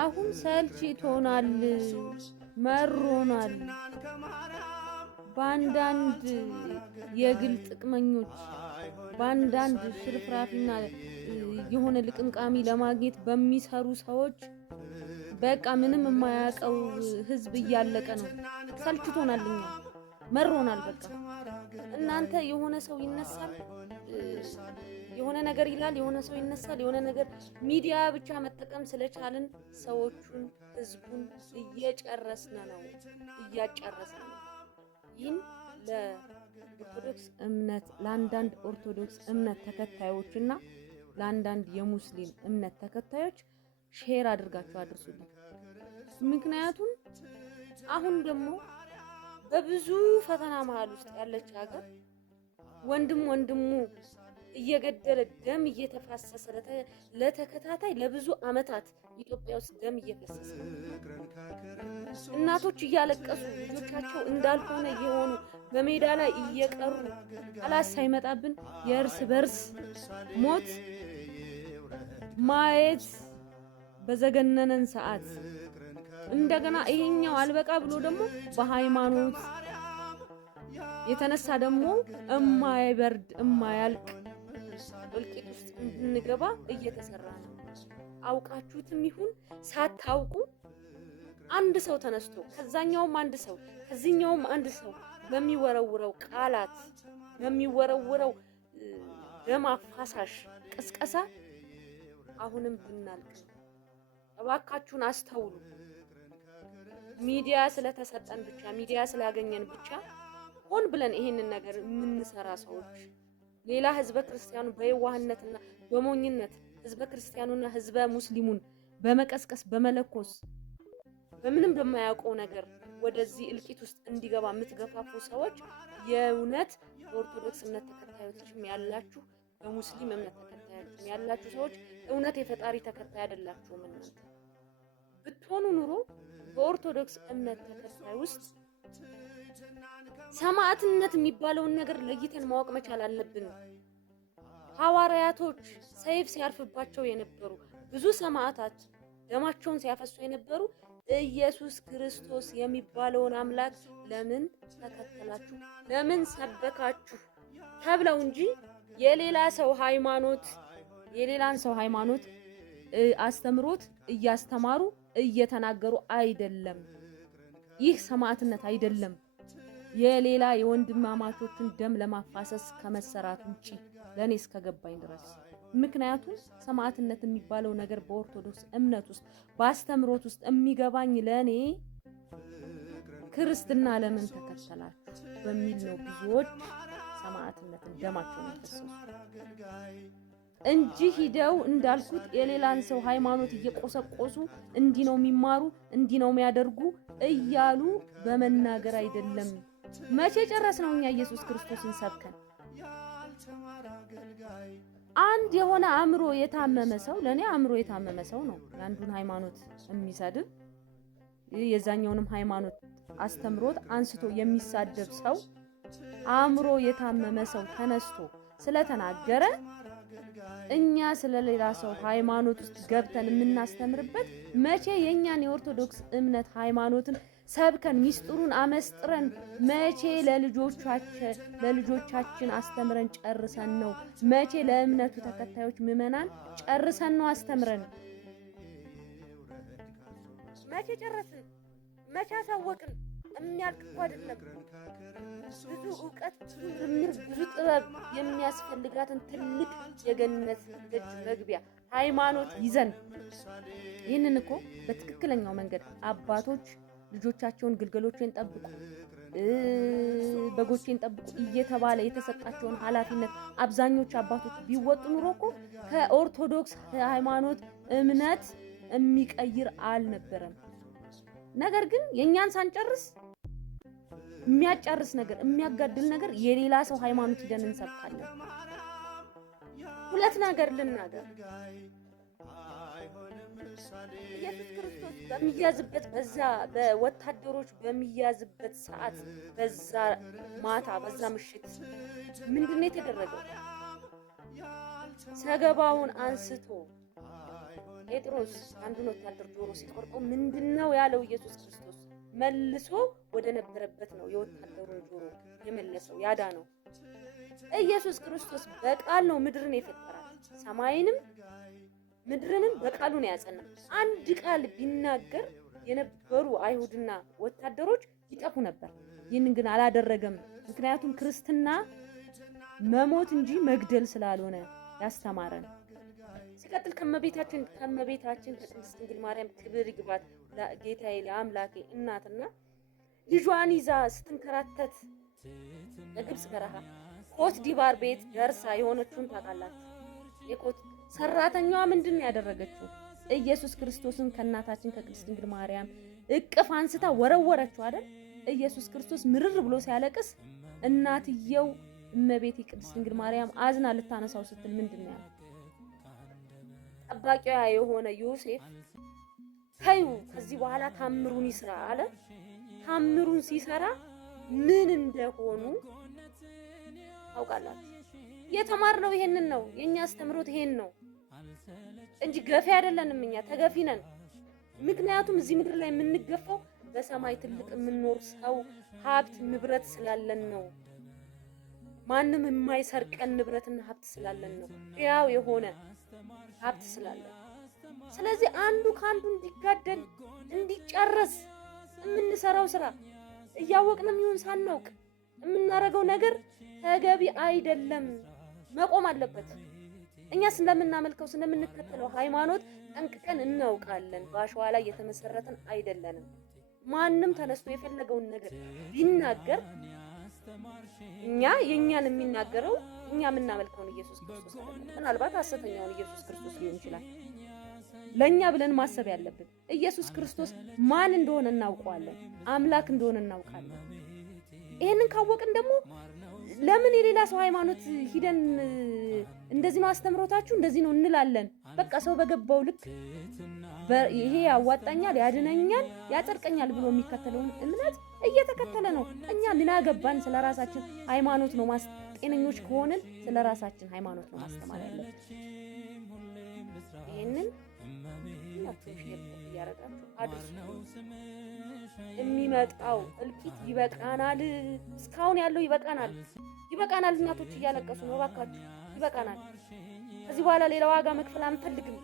አሁን ሰልችቶናል፣ መሮናል። በአንዳንድ የግል ጥቅመኞች በአንዳንድ ሽርፍራፊና የሆነ ልቅምቃሚ ለማግኘት በሚሰሩ ሰዎች በቃ ምንም የማያውቀው ህዝብ እያለቀ ነው። ሰልችቶናል፣ እኛ መሮናል። በቃ እናንተ የሆነ ሰው ይነሳል፣ የሆነ ነገር ይላል፣ የሆነ ሰው ይነሳል፣ የሆነ ነገር ሚዲያ ብቻ መጠቀም ስለቻልን ሰዎቹን ህዝቡን እያጨረስን ነው። ይህን ለኦርቶዶክስ እምነት ለአንዳንድ ኦርቶዶክስ እምነት ተከታዮችና ለአንዳንድ የሙስሊም እምነት ተከታዮች ሼር አድርጋችሁ አድርሱልኝ። ምክንያቱም አሁን ደግሞ በብዙ ፈተና መሃል ውስጥ ያለች ሀገር ወንድሙ እየገደለ ደም እየተፋሰሰ ለተከታታይ ለብዙ አመታት ኢትዮጵያ ውስጥ ደም እየፈሰሰ እናቶች እያለቀሱ ልጆቻቸው እንዳልሆነ የሆኑ በሜዳ ላይ እየቀሩ አላስ ሳይመጣብን የእርስ በርስ ሞት ማየት በዘገነነን ሰዓት እንደገና ይሄኛው አልበቃ ብሎ ደግሞ በሃይማኖት የተነሳ ደግሞ እማይበርድ እማያልቅ እልቂት ውስጥ እንድንገባ እየተሰራ ነው። አውቃችሁትም ይሁን ሳታውቁ አንድ ሰው ተነስቶ ከዛኛውም አንድ ሰው ከዚህኛውም አንድ ሰው በሚወረውረው ቃላት በሚወረውረው ደም አፋሳሽ ቅስቀሳ አሁንም ብናልቅ እባካችሁን አስተውሉ። ሚዲያ ስለተሰጠን ብቻ ሚዲያ ስላገኘን ብቻ ሆን ብለን ይሄንን ነገር የምንሰራ ሰዎች ሌላ ህዝበ ክርስቲያኑ በየዋህነትና በሞኝነት ህዝበ ክርስቲያኑና ህዝበ ሙስሊሙን በመቀስቀስ በመለኮስ በምንም በማያውቀው ነገር ወደዚህ እልቂት ውስጥ እንዲገባ የምትገፋፉ ሰዎች የእውነት በኦርቶዶክስ እምነት ተከታዮችም ያላችሁ በሙስሊም እምነት ተከታዮችም ያላችሁ ሰዎች እውነት የፈጣሪ ተከታይ አይደላችሁም። እናንተ ብትሆኑ ኑሮ በኦርቶዶክስ እምነት ተከታይ ውስጥ ሰማዕትነት የሚባለውን ነገር ለይተን ማወቅ መቻል አለብን። ሐዋርያቶች ሰይፍ ሲያርፍባቸው የነበሩ ብዙ ሰማዕታት ደማቸውን ሲያፈሱ የነበሩ ኢየሱስ ክርስቶስ የሚባለውን አምላክ ለምን ተከተላችሁ ለምን ሰበካችሁ ተብለው እንጂ የሌላን ሰው ሃይማኖት አስተምሮት እያስተማሩ እየተናገሩ አይደለም። ይህ ሰማዕትነት አይደለም። የሌላ የወንድማማቾችን ደም ለማፋሰስ ከመሰራት ውጪ ለኔ እስከገባኝ ድረስ። ምክንያቱም ሰማዕትነት የሚባለው ነገር በኦርቶዶክስ እምነት ውስጥ በአስተምሮት ውስጥ የሚገባኝ ለኔ ክርስትና ለምን ተከተላችሁ በሚል ነው። ብዙዎች ሰማዕትነትን ደማቸውን ያፈሰሱ እንጂ ሂደው እንዳልኩት የሌላን ሰው ሃይማኖት እየቆሰቆሱ እንዲህ ነው የሚማሩ እንዲህ ነው የሚያደርጉ እያሉ በመናገር አይደለም። መቼ ጨረስነው እኛ ኢየሱስ ክርስቶስን ሰብከን? አንድ የሆነ አእምሮ የታመመ ሰው ለኔ አእምሮ የታመመ ሰው ነው የአንዱን ሃይማኖት የሚሰድብ የዛኛውንም ሃይማኖት አስተምሮት አንስቶ የሚሳደብ ሰው አእምሮ የታመመ ሰው ተነስቶ ስለተናገረ እኛ ስለሌላ ሰው ሃይማኖት ውስጥ ገብተን የምናስተምርበት መቼ የኛን የኦርቶዶክስ እምነት ሃይማኖትን ሰብከን ሚስጥሩን አመስጥረን መቼ ለልጆቻችን አስተምረን ጨርሰን ነው? መቼ ለእምነቱ ተከታዮች ምዕመናን ጨርሰን ነው አስተምረን? መቼ ጨረስን? መቼ አሳወቅን? የሚያልቅ እኮ አይደለም። ብዙ ዕውቀት፣ ምርምር፣ ብዙ ጥበብ የሚያስፈልጋትን ትልቅ የገነት ደጅ መግቢያ ሃይማኖት ይዘን ይህንን እኮ በትክክለኛው መንገድ አባቶች ልጆቻቸውን ግልገሎችን ጠብቁ በጎችን ጠብቁ እየተባለ የተሰጣቸውን ኃላፊነት አብዛኞቹ አባቶች ቢወጡ ኑሮ እኮ ከኦርቶዶክስ ሃይማኖት እምነት የሚቀይር አልነበረም። ነገር ግን የኛን ሳንጨርስ የሚያጫርስ ነገር የሚያጋድል ነገር የሌላ ሰው ሃይማኖት ሂደን እንሰብካለን። ሁለት ነገር ልናገር። ኢየሱስ ክርስቶስ በሚያዝበት በዛ በወታደሮች በሚያዝበት ሰዓት በዛ ማታ በዛ ምሽት ምንድነው የተደረገው? ሰገባውን አንስቶ ጴጥሮስ አንዱን ወታደር ጆሮ ሲቆርጠው ምንድነው ያለው ኢየሱስ ክርስቶስ? መልሶ ወደ ነበረበት ነው የወታደሩን ጆሮ የመለሰው ያዳነው። ኢየሱስ ክርስቶስ በቃል ነው ምድርን የፈጠራት፣ ሰማይንም ምድርንም በቃሉ ነው ያጸናው። አንድ ቃል ቢናገር የነበሩ አይሁድና ወታደሮች ይጠፉ ነበር። ይህንን ግን አላደረገም። ምክንያቱም ክርስትና መሞት እንጂ መግደል ስላልሆነ ያስተማረን። ሲቀጥል ከመቤታችን ከቅድስት ድንግል ማርያም ክብር ይግባት ጌታዬ ለአምላኬ እናትና ልጇን ይዛ ስትንከራተት በግብጽ በረሃ ኮት ዲባር ቤት ደርሳ የሆነችውን ታውቃላችሁ። የኮት ሰራተኛዋ ምንድን ነው ያደረገችው? ኢየሱስ ክርስቶስን ከእናታችን ከቅድስት ድንግል ማርያም እቅፍ አንስታ ወረወረችው አይደል? ኢየሱስ ክርስቶስ ምርር ብሎ ሲያለቅስ እናትየው እመቤቴ ቅድስት ድንግል ማርያም አዝና ልታነሳው ስትል ምንድን ነው ያለው? ጠባቂዋ የሆነ ዮሴፍ ታዩ ከዚህ በኋላ ታምሩን ይስራ አለ። ታምሩን ሲሰራ ምን እንደሆኑ ታውቃላችሁ። የተማርነው ይሄንን ነው። የኛ አስተምሮት ይሄን ነው እንጂ ገፊ አይደለንም። እኛ ተገፊ ነን። ምክንያቱም እዚህ ምድር ላይ የምንገፋው በሰማይ ትልቅ የምንኖር ሰው ሀብት ንብረት ስላለን ነው። ማንም የማይሰርቀን ንብረትና ሀብት ስላለን ነው። ያው የሆነ ሀብት ስላለን። ስለዚህ አንዱ ካንዱ እንዲጋደል እንዲጨረስ የምንሰራው ስራ እያወቅንም ይሁን ሳናውቅ የምናረገው ነገር ተገቢ አይደለም፣ መቆም አለበት። እኛ ስለምናመልከው ስለምንከተለው ሃይማኖት ጠንቅቀን እናውቃለን። በአሸዋ ላይ የተመሰረተን አይደለንም። ማንም ተነስቶ የፈለገውን ነገር ቢናገር እኛ የኛን የሚናገረው እኛ የምናመልከውን ኢየሱስ ክርስቶስ አይደለም። ምናልባት ሐሰተኛውን ኢየሱስ ክርስቶስ ሊሆን ይችላል። ለኛ ብለን ማሰብ ያለብን ኢየሱስ ክርስቶስ ማን እንደሆነ እናውቀዋለን፣ አምላክ እንደሆነ እናውቃለን። ይሄንን ካወቅን ደግሞ ለምን የሌላ ሰው ሃይማኖት ሂደን እንደዚህ ነው አስተምሮታችሁ እንደዚህ ነው እንላለን? በቃ ሰው በገባው ልክ ይሄ ያዋጣኛል፣ ያድነኛል፣ ያጸድቀኛል ብሎ የሚከተለውን እምነት እየተከተለ ነው። እኛ ምን አገባን? ስለራሳችን ሃይማኖት ነው ጤነኞች ከሆነን ስለራሳችን ሃይማኖት ነው ማስተማር ያለብን። ይሄንን ያረጋችሁ አድርሱ። የሚመጣው እልቂት ይበቃናል። እስካሁን ያለው ይበቃናል። እናቶች እያለቀሱ ነው። እባካችሁ ይበቃናል። ከዚህ በኋላ ሌላ ዋጋ መክፈል አንፈልግም።